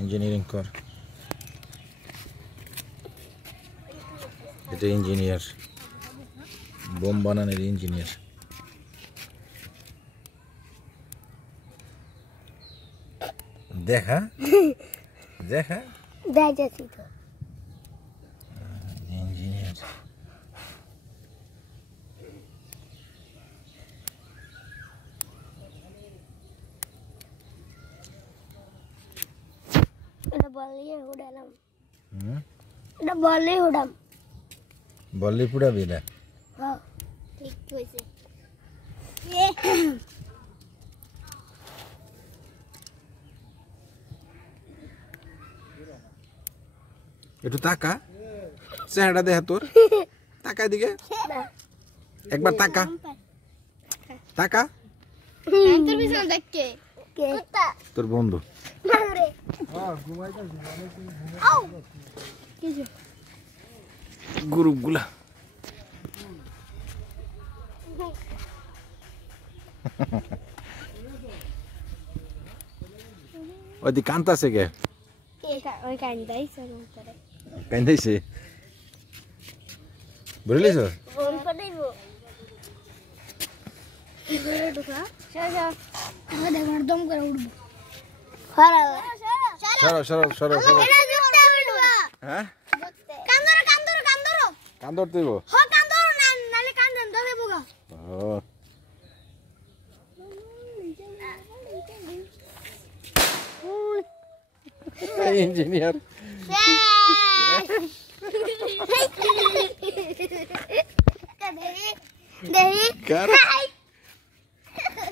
Engineering কর। এটা engineer, bomb বানানোর ইঞ্জিনিয়ার। দেখা দেখা দেখাচ্ছি তো ইঞ্জিনিয়ার। এটা বললে উড়ালাম। এটা বললে উড়াম। বললি পুড়াবি এটা? হ্যাঁ ঠিক হয়েছে। একটু তাকা, চেহারাটা দেখা তোর, তাকা দিকে একবার, তাকা তাকা। তোর পিছনে দেখকে কে? তোর বন্ধু। গ্রুপ গুলা ওই দি কান্তাছে কে? ওই কান্দাই সরু করে কান্দাইছে, বুঝলিস? ফোন করেইব এবারে ঢোকা সরো আমাদের একদম করে উঠবো। সরো সরো সরো সরো। এটা জুতে উঠবা। হ্যাঁ কান্দরো কান্দরো কান্দরো কান্দর তুইব? হ কান্দরো না নালে কান্দেন দলে বগা। ও ইঞ্জিনিয়ার। দেহি কার